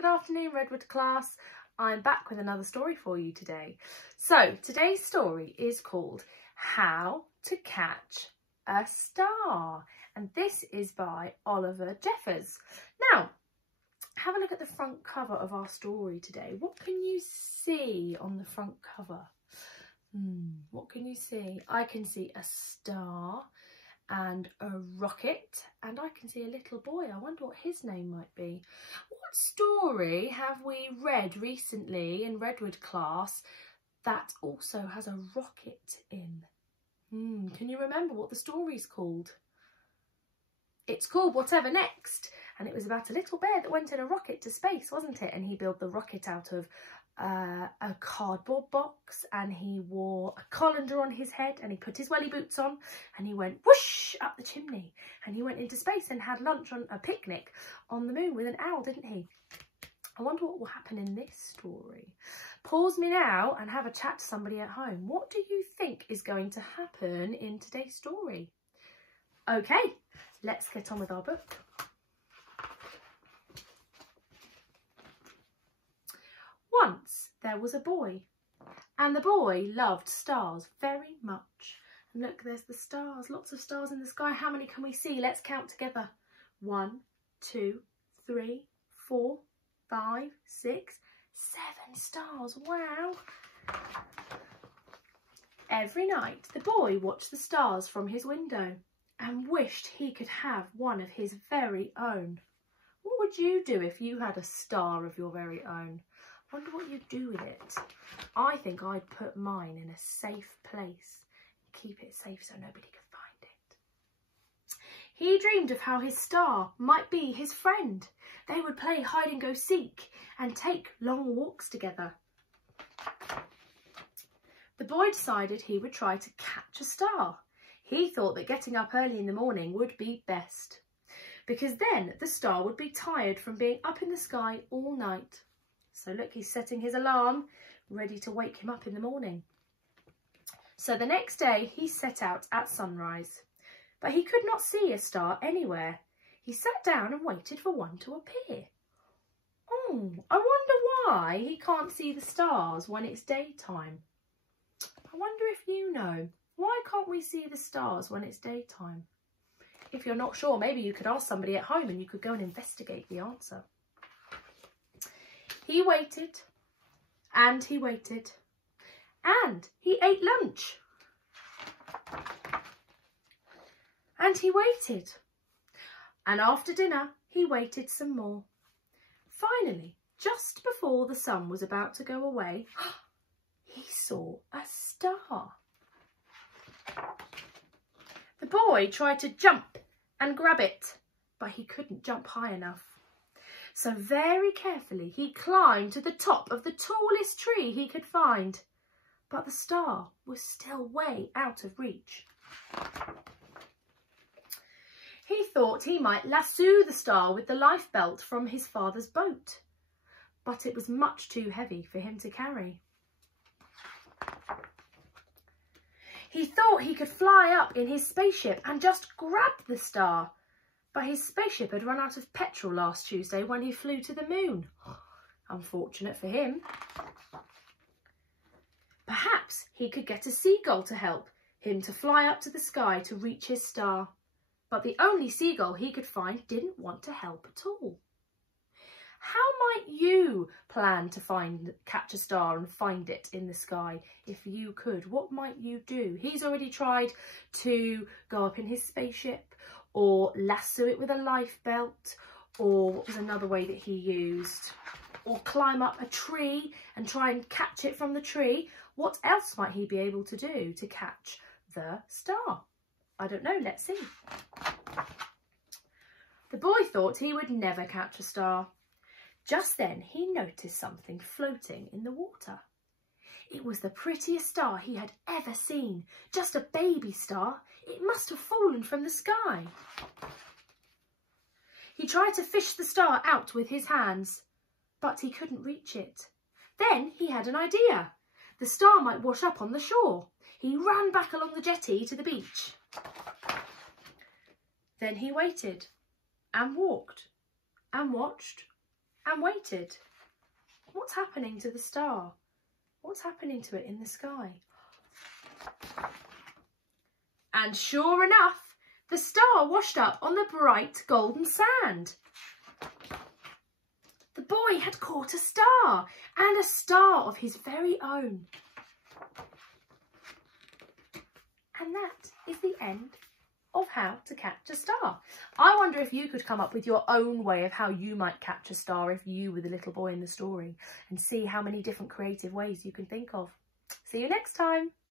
Good afternoon, Redwood class. I'm back with another story for you today. So today's story is called How to Catch a Star, and this is by Oliver Jeffers. Now, have a look at the front cover of our story today. What can you see on the front cover? What can you see? I can see a star and a rocket, and I can see a little boy. I wonder what his name might be. What story have we read recently in Redwood class that also has a rocket in? Can you remember what the story's called? It's called Whatever Next, and it was about a little bear that went in a rocket to space, wasn't it? And he built the rocket out of a cardboard box, and he wore a colander on his head, and he put his welly boots on, and he went whoosh up the chimney, and he went into space and had lunch on a picnic on the moon with an owl, didn't he? I wonder what will happen in this story. Pause me now and have a chat to somebody at home. What do you think is going to happen in today's story? Okay, let's get on with our book. Once there was a boy, and the boy loved stars very much. And look, there's the stars, lots of stars in the sky. How many can we see? Let's count together. 1, 2, 3, 4, 5, 6, 7 stars. Wow. Every night the boy watched the stars from his window and wished he could have one of his very own. What would you do if you had a star of your very own? I wonder what you'd do with it. I think I'd put mine in a safe place. Keep it safe so nobody could find it. He dreamed of how his star might be his friend. They would play hide and go seek and take long walks together. The boy decided he would try to catch a star. He thought that getting up early in the morning would be best, because then the star would be tired from being up in the sky all night. So look, he's setting his alarm, ready to wake him up in the morning. So the next day he set out at sunrise, but he could not see a star anywhere. He sat down and waited for one to appear. Oh, I wonder why he can't see the stars when it's daytime. I wonder if you know. Why can't we see the stars when it's daytime? If you're not sure, maybe you could ask somebody at home and you could go and investigate the answer. He waited, and he waited, and he ate lunch. And he waited. And after dinner, he waited some more. Finally, just before the sun was about to go away, he saw a star. The boy tried to jump and grab it, but he couldn't jump high enough. So very carefully he climbed to the top of the tallest tree he could find, but the star was still way out of reach. He thought he might lasso the star with the lifebelt from his father's boat, but it was much too heavy for him to carry. He thought he could fly up in his spaceship and just grab the star, but his spaceship had run out of petrol last Tuesday when he flew to the moon. Unfortunate for him. Perhaps he could get a seagull to help him to fly up to the sky to reach his star, but the only seagull he could find didn't want to help at all. How might you plan to catch a star and find it in the sky if you could? What might you do? He's already tried to go up in his spaceship, or lasso it with a life belt, or what was another way that he used? Or climb up a tree and try and catch it from the tree. What else might he be able to do to catch the star? I don't know, let's see. The boy thought he would never catch a star. Just then he noticed something floating in the water. It was the prettiest star he had ever seen, just a baby star. It must have fallen from the sky. He tried to fish the star out with his hands, but he couldn't reach it. Then he had an idea. The star might wash up on the shore. He ran back along the jetty to the beach. Then he waited and walked and watched and waited. What's happening to the star? What's happening to it in the sky? And sure enough, the star washed up on the bright golden sand. The boy had caught a star, and a star of his very own. And that is the end of how to catch a star. I wonder if you could come up with your own way of how you might catch a star if you were the little boy in the story, and see how many different creative ways you can think of. See you next time.